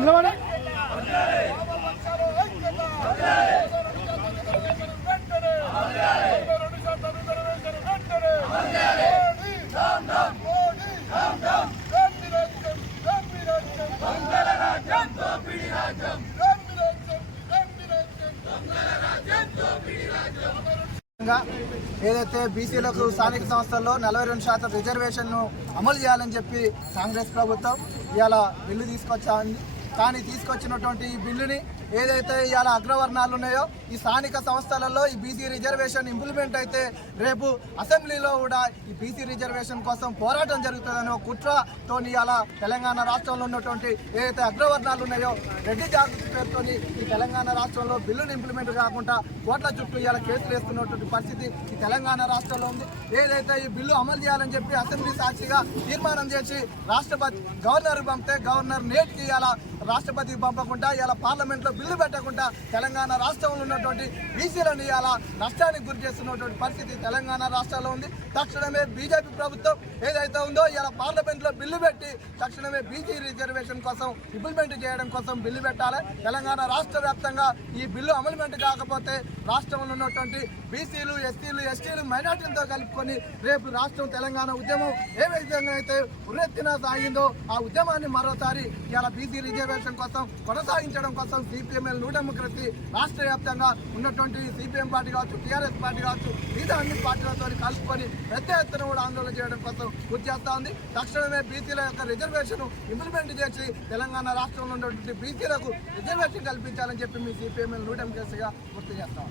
నిలబడే. ఏదైతే బీసీలకు స్థానిక సంస్థల్లో నలభై రెండు శాతం రిజర్వేషన్ను అమలు చేయాలని చెప్పి కాంగ్రెస్ ప్రభుత్వం ఇవాళ బిల్లు తీసుకొచ్చా కానీ తీసుకొచ్చినటువంటి ఈ బిల్లుని ఏదైతే ఇవాళ అగ్రవర్ణాలు ఉన్నాయో ఈ స్థానిక సంస్థలలో ఈ బీసీ రిజర్వేషన్ ఇంప్లిమెంట్ అయితే రేపు అసెంబ్లీలో కూడా ఈ బీసీ రిజర్వేషన్ కోసం పోరాటం జరుగుతుందనే ఒక కుట్రతో ఇవాళ తెలంగాణ రాష్ట్రంలో ఉన్నటువంటి ఏదైతే అగ్రవర్ణాలు ఉన్నాయో రెడ్డి జాగృతి పేరుతోని ఈ తెలంగాణ రాష్ట్రంలో బిల్లును ఇంప్లిమెంట్ కాకుండా కోట్ల చుట్టూ ఇవాళ కేసులు వేస్తున్నటువంటి పరిస్థితి ఈ తెలంగాణ రాష్ట్రంలో ఉంది. ఏదైతే ఈ బిల్లు అమలు చేయాలని చెప్పి అసెంబ్లీ సాక్షిగా తీర్మానం చేసి రాష్ట్రపతి గవర్నర్ పంపితే గవర్నర్ నేటికి ఇవాళ రాష్ట్రపతికి పంపకుండా ఇలా పార్లమెంట్లో బిల్లు పెట్టకుండా తెలంగాణ రాష్ట్రంలో ఉన్నటువంటి బీసీలను ఇవాళ నష్టానికి గురి చేస్తున్నటువంటి పరిస్థితి తెలంగాణ రాష్ట్రంలో ఉంది. తక్షణమే బీజేపీ ప్రభుత్వం ఏదైతే ఉందో ఇలా పార్లమెంట్లో బిల్లు పెట్టి తక్షణమే బీసీ రిజర్వేషన్ కోసం ఇంప్లిమెంట్ చేయడం కోసం బిల్లు పెట్టాలి. తెలంగాణ రాష్ట్ర వ్యాప్తంగా ఈ బిల్లు అమలుమెంట్ కాకపోతే రాష్ట్రంలో ఉన్నటువంటి బీసీలు ఎస్సీలు ఎస్టీలు మైనార్టీలతో కలుపుకొని రేపు రాష్ట్రం తెలంగాణ ఉద్యమం ఏ విధంగా అయితే ఉరెత్తిన సాగిందో ఆ ఉద్యమాన్ని మరోసారి ఇలా బీసీ రిజర్వేషన్ కోసం కొనసాగించడం కోసం సిపిఎంఎల్ న్యూ డెమోక్రసీ రాష్ట్ర వ్యాప్తంగా ఉన్నటువంటి సిపిఎం పార్టీ కావచ్చు టీఆర్ఎస్ పార్టీ కావచ్చు మిగతా అన్ని పార్టీలతో కలుసుకొని పెద్ద ఎత్తున కూడా ఆందోళన చేయడం కోసం గుర్తు చేస్తా ఉంది. తక్షణమే బీసీల యొక్క రిజర్వేషన్ ఇంప్లిమెంట్ చేసి తెలంగాణ రాష్ట్రంలో ఉన్నటువంటి బీసీలకు రిజర్వేషన్ కల్పించాలని చెప్పి మీ సిపిఎంఎల్ న్యూ డెమోక్రసీగా గుర్తు చేస్తాం